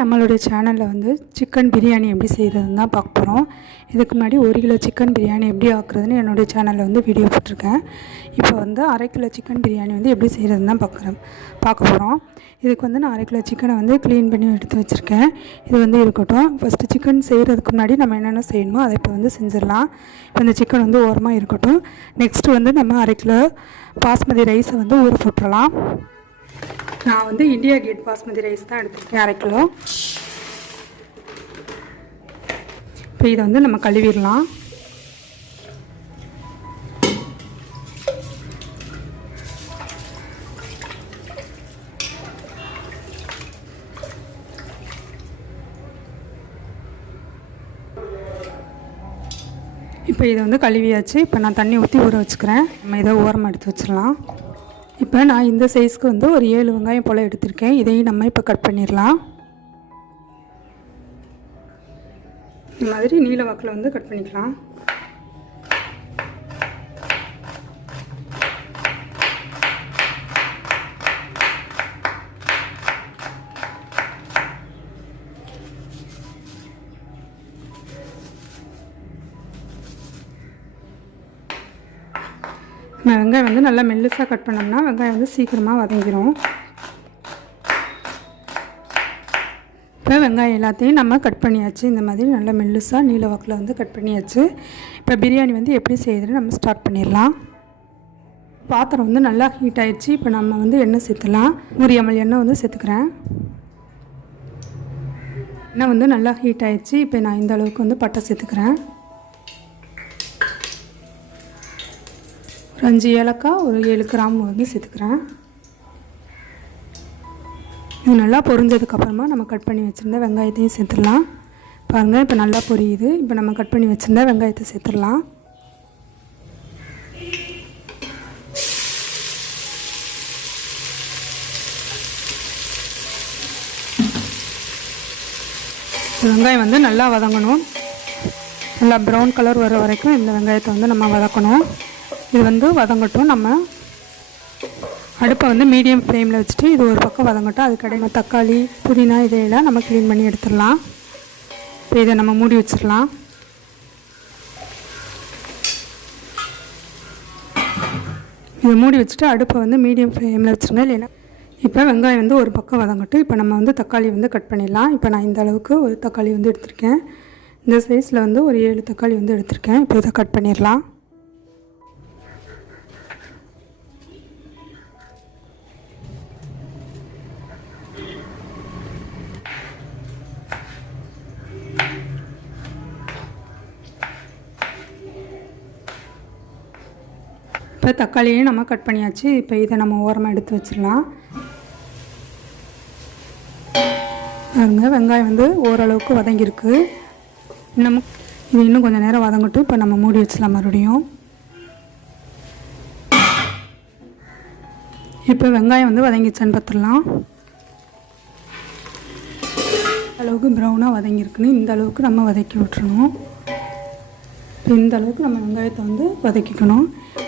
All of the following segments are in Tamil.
நம்மளுடைய சேனலில் வந்து சிக்கன் பிரியாணி எப்படி செய்கிறதுன்னு தான் பார்க்க போகிறோம். இதுக்கு முன்னாடி 1 கிலோ சிக்கன் பிரியாணி எப்படி ஆக்குறதுன்னு என்னுடைய சேனலில் வந்து வீடியோ போட்டிருக்கேன். இப்போ வந்து 1/2 கிலோ சிக்கன் பிரியாணி வந்து எப்படி செய்கிறதுன்னு தான் பார்க்க போகிறோம். இதுக்கு வந்து நான் 1/2 கிலோ சிக்கனை வந்து க்ளீன் பண்ணி எடுத்து வச்சுருக்கேன். இது வந்து இருக்கட்டும். ஃபஸ்ட்டு சிக்கன் செய்கிறதுக்கு முன்னாடி நம்ம என்னென்ன செய்யணுமோ அதை இப்போ வந்து செஞ்சிடலாம். இப்போ இந்த சிக்கன் வந்து ஓரமாக இருக்கட்டும். நெக்ஸ்ட்டு வந்து நம்ம 1/2 கிலோ பாஸ்மதி ரைஸை வந்து ஊற போட்டுடலாம். நான் வந்து இந்தியா கேட் பாஸ்மதி ரைஸ் தான் எடுத்துருக்கேன் 1/2 கிலோ. இப்போ இதை வந்து நம்ம கழுவிடலாம். இப்போ இதை வந்து கழுவியாச்சு. இப்போ நான் தண்ணி ஊற்றி ஊற வச்சுக்கிறேன். நம்ம இதை ஓரமாக எடுத்து வச்சிடலாம். இப்போ நான் இந்த சைஸ்க்கு வந்து ஒரு 7 வெங்காயம் போல் எடுத்திருக்கேன். இதையும் நம்ம இப்போ கட் பண்ணிடலாம். இந்த மாதிரி நீல வாக்கில் வந்து கட் பண்ணிக்கலாம். வெங்காயம் வந்து நல்லா மெல்லிசாக கட் பண்ணோம்னா வெங்காயம் வந்து சீக்கிரமாக வதங்கிடும். இப்போ வெங்காயம் எல்லாத்தையும் நம்ம கட் பண்ணியாச்சு. இந்த மாதிரி நல்லா மெல்லிசாக நீல வாக்கில் வந்து கட் பண்ணியாச்சு. இப்போ பிரியாணி வந்து எப்படி செய்யுதுன்னு நம்ம ஸ்டார்ட் பண்ணிடலாம். பாத்திரம் வந்து நல்லா ஹீட் ஆகிடுச்சு. இப்போ நம்ம வந்து எண்ணெய் சேர்த்துலாம். 100 ml எண்ணெய் வந்து சேர்த்துக்கிறேன். எண்ணெய் வந்து நல்லா ஹீட் ஆகிடுச்சு. இப்போ நான் இந்த அளவுக்கு வந்து பட்டை சேர்த்துக்கிறேன். ஒரு 5 ஏலக்காய், ஒரு 7 கிராம்பு வந்து சேர்த்துக்கிறேன். இது நல்லா பொரிஞ்சதுக்கப்புறமா நம்ம கட் பண்ணி வச்சுருந்த வெங்காயத்தையும் சேர்த்துடலாம். பாருங்கள், இப்போ நல்லா பொரியுது. இப்போ நம்ம கட் பண்ணி வச்சுருந்த வெங்காயத்தை சேர்த்துடலாம். வெங்காயம் வந்து நல்லா வதங்கணும். நல்லா ப்ரௌன் கலர் வர வரைக்கும் இந்த வெங்காயத்தை வந்து நம்ம வதக்கணும். இது வந்து வதங்கட்டும். நம்ம அடுப்பை வந்து மீடியம் ஃப்ளேமில் வச்சுட்டு இது ஒரு பக்கம் வதங்கட்டும். அதுக்கடையில் தக்காளி, புதினா இதையெல்லாம் நம்ம க்ளீன் பண்ணி எடுத்துடலாம். இப்போ இதை நம்ம மூடி வச்சிடலாம். இதை மூடி வச்சுட்டு அடுப்பை வந்து மீடியம் ஃப்ளேமில் வச்சுருங்க. இல்லைன்னா இப்போ வெங்காயம் வந்து ஒரு பக்கம் வதங்கட்டும். இப்போ நம்ம வந்து தக்காளி வந்து கட் பண்ணிடலாம். இப்போ நான் இந்த அளவுக்கு ஒரு தக்காளி வந்து எடுத்திருக்கேன். இந்த சைஸில் வந்து ஒரு 7 தக்காளி வந்து எடுத்திருக்கேன். இப்போ இதை கட் பண்ணிடலாம். இப்போ தக்காளியும் நம்ம கட் பண்ணியாச்சு. இப்போ இதை நம்ம ஓரமாக எடுத்து வச்சிடலாம். பாருங்க, வெங்காயம் வந்து ஓரளவுக்கு வதங்கியிருக்கு. இது இன்னும் கொஞ்சம் நேரம் வதங்கட்டும். இப்போ நம்ம மூடி வச்சிடலாம் மறுபடியும். இப்போ வெங்காயம் வந்து வதங்கிச்சான்னு பார்த்துடலாம். அளவுக்கு ப்ரௌனாக வதங்கியிருக்குன்னு இந்த அளவுக்கு நம்ம வதக்கி விட்டுறணும். இந்த அளவுக்கு நம்ம வெங்காயத்தை வந்து வதக்கிக்கணும்.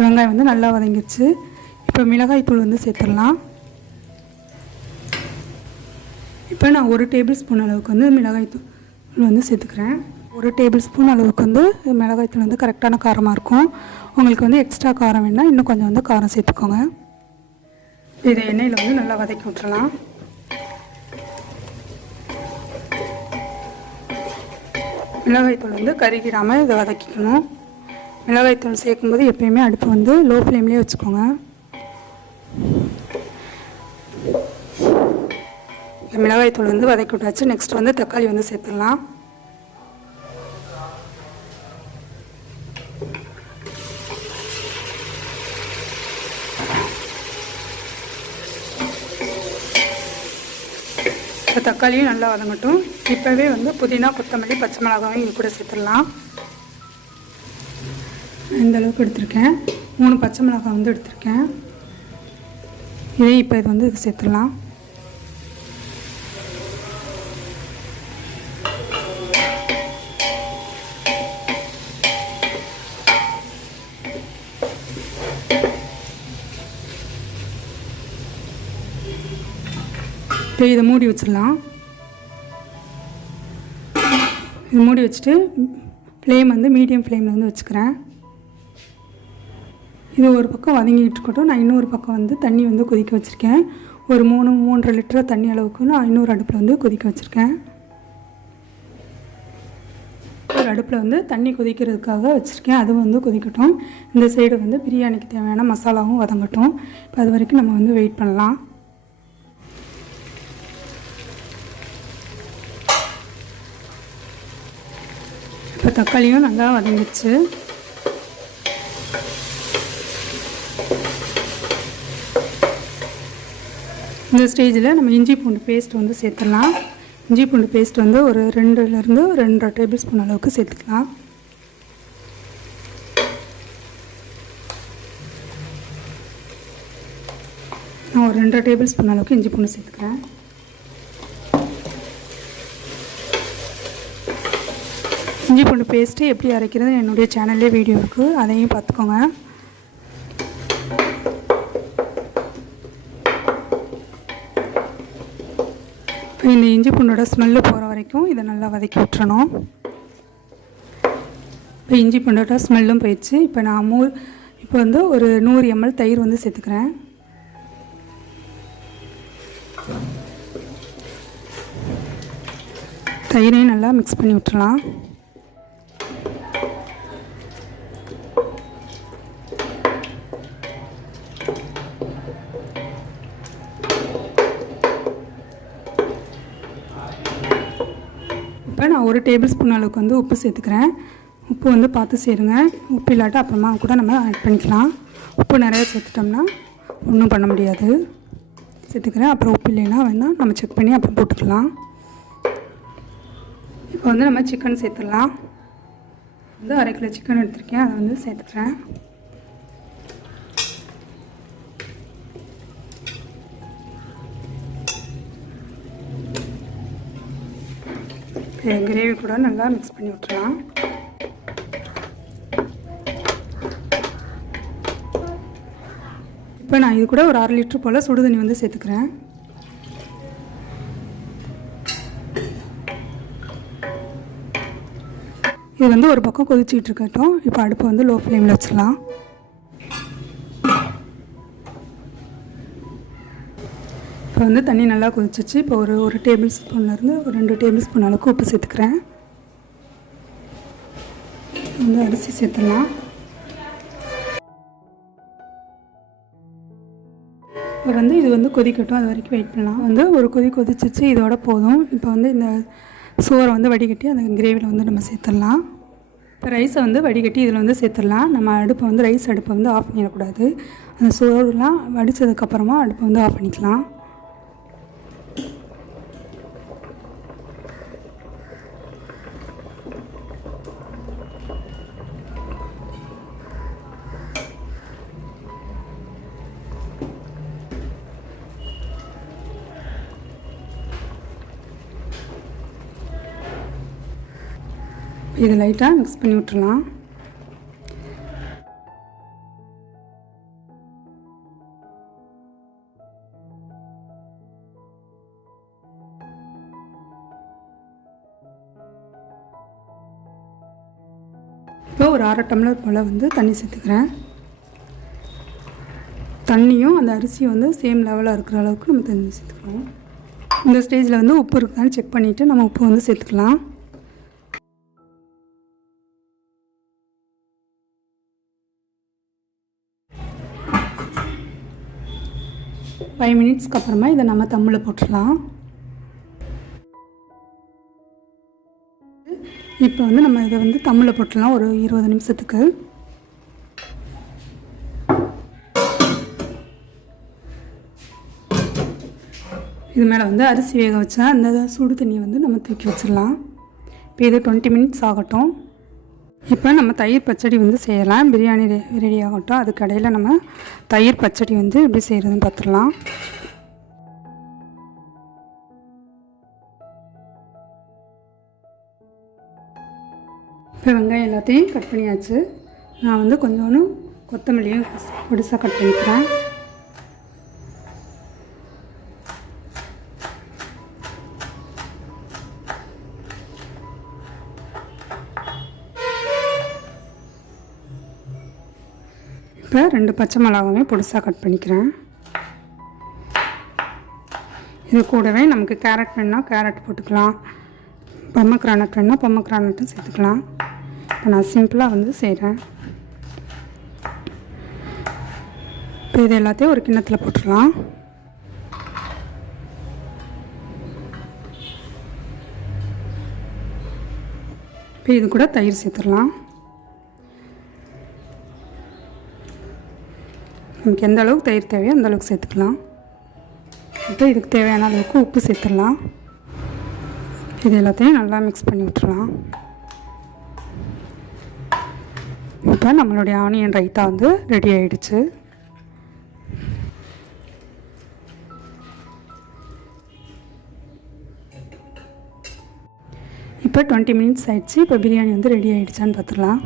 வெங்காயம் வந்து நல்லா வதங்கிடுச்சு. இப்போ மிளகாய் தூள் வந்து சேர்த்துடலாம். இப்போ நான் 1 டேபிள் ஸ்பூன் அளவுக்கு வந்து மிளகாய் தூள் வந்து சேர்த்துக்கிறேன். 1 டேபிள் ஸ்பூன் அளவுக்கு வந்து மிளகாய் தூள் வந்து கரெக்டான காரமாக இருக்கும். உங்களுக்கு வந்து எக்ஸ்ட்ரா காரம் வேணால் இன்னும் கொஞ்சம் வந்து காரம் சேர்த்துக்கோங்க. இதை எண்ணெயில் வந்து நல்லா வதக்கி விட்டுறலாம். மிளகாய்த்தூள் வந்து கருகிடாமல் இதை வதக்கிக்கணும். மிளகாய்த்தூள் சேர்க்கும்போது எப்பயுமே அடுப்பு வந்து லோ ஃப்ளேம்லேயே வச்சுக்கோங்க. மிளகாய்த்தூள் வந்து வதக்கி விட்டாச்சு. நெக்ஸ்ட் வந்து தக்காளி வந்து சேர்த்துடலாம். இப்போ தக்காளியும் நல்லா வதங்கட்டும். இப்போவே வந்து புதினா, கொத்தமல்லி, பச்சை மிளகாயும் இது கூட சேர்த்துடலாம். இந்த அளவுக்கு எடுத்திருக்கேன். 3 பச்சை மிளகாய் வந்து எடுத்திருக்கேன். இதையும் இப்போ இது வந்து இது சேர்த்துடலாம். இப்போ இதை மூடி வச்சிடலாம். இது மூடி வச்சுட்டு ஃப்ளேம் வந்து மீடியம் ஃப்ளேமில் வந்து வச்சுக்கிறேன். இது ஒரு பக்கம் வதங்கிட்டு இருக்கட்டும். நான் இன்னொரு பக்கம் வந்து தண்ணி வந்து கொதிக்க வச்சுருக்கேன். ஒரு 3-3.5 லிட்டர் தண்ணி அளவுக்கு நான் இன்னொரு அடுப்பில் வந்து கொதிக்க வச்சுருக்கேன். ஒரு அடுப்பில் வந்து தண்ணி கொதிக்கிறதுக்காக வச்சுருக்கேன். அது வந்து கொதிக்கட்டும். இந்த சைடு வந்து பிரியாணிக்கு தேவையான மசாலாவும் வதங்கட்டும். இப்போ அது வரைக்கும் நம்ம வந்து வெயிட் பண்ணலாம். இப்போ தக்காளியும் நல்லா வதங்கிடுச்சு. இந்த ஸ்டேஜில் நம்ம இஞ்சி பூண்டு பேஸ்ட் வந்து சேர்த்துடலாம். இஞ்சி பூண்டு பேஸ்ட் வந்து ஒரு 2லேருந்து 2.5 டேபிள் ஸ்பூன் அளவுக்கு சேர்த்துக்கலாம். நான் ஒரு 2.5 டேபிள் ஸ்பூன் அளவுக்கு இஞ்சி பூண்டு சேர்த்துக்கிறேன். இஞ்சி பூண்டு பேஸ்ட்டு எப்படி அரைக்கிறது என்னுடைய சேனல்லே வீடியோ இருக்குது, அதையும் பார்த்துக்கோங்க. இப்போ இந்த இஞ்சி பூண்டோட ஸ்மெல்லு போகிற வரைக்கும் இதை நல்லா வதக்கி விட்டுறணும். இப்போ இஞ்சி பூண்டோட ஸ்மெல்லும் போயிடுச்சு. இப்போ நான் இப்போ வந்து ஒரு 100 ml தயிர் வந்து சேர்த்துக்கிறேன். தயிரையும் நல்லா மிக்ஸ் பண்ணி விட்டுறலாம். இப்போ நான் 1 டேபிள் ஸ்பூன் அளவுக்கு வந்து உப்பு சேர்த்துக்கிறேன். உப்பு வந்து பார்த்து சேருங்க. உப்பு இல்லாட்டா அப்புறமா கூட நம்ம ஆட் பண்ணிக்கலாம். உப்பு நிறையா சேர்த்துட்டோம்னா ஒன்றும் பண்ண முடியாது. சேர்த்துக்கிறேன். அப்புறம் உப்பு இல்லைன்னா வேணால் நம்ம செக் பண்ணி அப்புறம் போட்டுக்கலாம். இப்போ வந்து நம்ம சிக்கன் சேர்த்துடலாம். வந்து 1/2 கிலோ சிக்கன் எடுத்துருக்கேன், அதை வந்து சேர்த்துக்கிறேன். கிரேவி கூட நல்லா மிக்ஸ் பண்ணி விட்டுறலாம். இப்போ நான் இது கூட ஒரு 1/2 லிட்டர் போல் சுடு தண்ணி வந்து சேர்த்துக்கிறேன். இது வந்து ஒரு பக்கம் கொதிச்சிக்கிட்டு இருக்கட்டும். இப்போ அடுப்பை வந்து லோ ஃப்ளேமில் வச்சிடலாம். இப்போ வந்து தண்ணி நல்லா கொதிச்சிச்சு. இப்போ ஒரு டேபிள் ஸ்பூன்லேருந்து ஒரு 2 டேபிள் ஸ்பூன் அளவுக்கு உப்பு சேர்த்துக்கிறேன். வந்து அரிசி சேர்த்துடலாம். இப்போ வந்து இது வந்து கொதிக்கட்டும், அது வரைக்கும் வெயிட் பண்ணலாம். வந்து ஒரு கொதிச்சிச்சு, இதோட போதும். இப்போ வந்து இந்த சோறை வந்து வடிகட்டி அந்த கிரேவியில் வந்து நம்ம சேர்த்துடலாம். இப்போ ரைஸை வந்து வடிகட்டி இதில் வந்து சேர்த்துடலாம். நம்ம அடுப்பை வந்து ரைஸ் அடுப்பை வந்து ஆஃப் பண்ணிடக்கூடாது. அந்த சோறுலாம் வடித்ததுக்கப்புறமா அடுப்பை வந்து ஆஃப் பண்ணிக்கலாம். இது லைட்டாக மிக்ஸ் பண்ணி விட்டுறலாம். இப்போ ஒரு 1/2 டம்ளர் போல் வந்து தண்ணி சேர்த்துக்கிறேன். தண்ணியும் அந்த அரிசியும் வந்து சேம் லெவலாக இருக்கிற அளவுக்கு நம்ம தண்ணி சேர்த்துக்கலாம். இந்த ஸ்டேஜில் வந்து உப்பு இருக்குதான்னு செக் பண்ணிவிட்டு நம்ம உப்பு வந்து சேர்த்துக்கலாம். ஃபைவ் மினிட்ஸ்க்கு அப்புறமா இதை நம்ம தம்மில் போட்டுடலாம். இப்போ வந்து நம்ம இதை வந்து தம்மில் போட்டுடலாம் ஒரு 20 நிமிஷத்துக்கு. இது மேலே வந்து அரிசி வேக வச்சா அந்த சுடு தண்ணியை வந்து நம்ம தூக்கி வச்சிடலாம். இப்போ இது 20 மினிட்ஸ் ஆகட்டும். இப்போ நம்ம தயிர் பச்சடி வந்து செய்யலாம். பிரியாணி ரெடி ஆகட்டும். அதுக்கு இடையில் நம்ம தயிர் பச்சடி வந்து எப்படி செய்கிறதுன்னு பார்த்துடலாம். இப்போ வெங்காயம் எல்லாத்தையும் கட் பண்ணியாச்சு. நான் வந்து கொஞ்சோண்டு கொத்தமல்லியும் பொடிசாக கட் பண்ணிக்கிறேன். இப்போ 2 பச்சை மிளகாவையும் பொடிசாக கட் பண்ணிக்கிறேன். இது கூடவே நமக்கு கேரட் வேணுன்னா கேரட் போட்டுக்கலாம், பொமக்ரானட் வேணுன்னா பொமக்ரானட்டும் சேர்த்துக்கலாம். இப்போ நான் சிம்பிளாக வந்து செய்கிறேன். இப்போ இது எல்லாத்தையும் ஒரு கிண்ணத்தில் போட்டுடலாம். இப்போ இது கூட தயிர் சேர்த்துடலாம். நமக்கு எந்த அளவுக்கு தயிர் தேவையோ அந்த அளவுக்கு சேர்த்துக்கலாம். இப்போ இதுக்கு தேவையான அளவுக்கு உப்பு சேர்த்துடலாம். இது எல்லாத்தையும் நல்லா மிக்ஸ் பண்ணி விட்டுறலாம். இப்போ நம்மளுடைய ஆனியன் ரைத்தா வந்து ரெடி ஆகிடுச்சு. இப்போ 20 மினிட்ஸ் ஆகிடுச்சு. இப்போ பிரியாணி வந்து ரெடி ஆகிடுச்சான்னு பார்த்துடலாம்.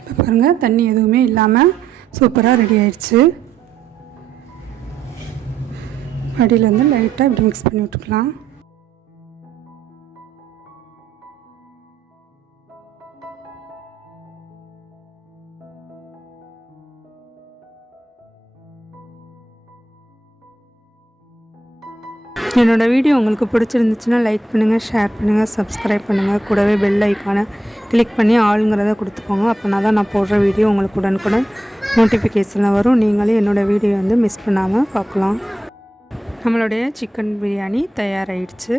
இப்போ பாருங்கள், தண்ணி எதுவுமே இல்லாமல் சூப்பராக ரெடி ஆகிடுச்சு. அடியில் வந்து லைட்டாக இப்படி மிக்ஸ் பண்ணி விட்டுக்கலாம். என்னோடய வீடியோ உங்களுக்கு பிடிச்சிருந்துச்சுன்னா லைக் பண்ணுங்கள், ஷேர் பண்ணுங்கள், சப்ஸ்கிரைப் பண்ணுங்கள். கூடவே பெல் ஐக்கானை கிளிக் பண்ணி ஆளுங்கிறத கொடுத்துக்கோங்க. அப்படின்னா தான் நான் போடுற வீடியோ உங்களுக்கு உடனுக்குடன் நோட்டிஃபிகேஷனில் வரும். நீங்களே என்னோடய வீடியோ வந்து மிஸ் பண்ணாமல் பார்க்கலாம். நம்மளுடைய சிக்கன் பிரியாணி தயாராகிடுச்சு.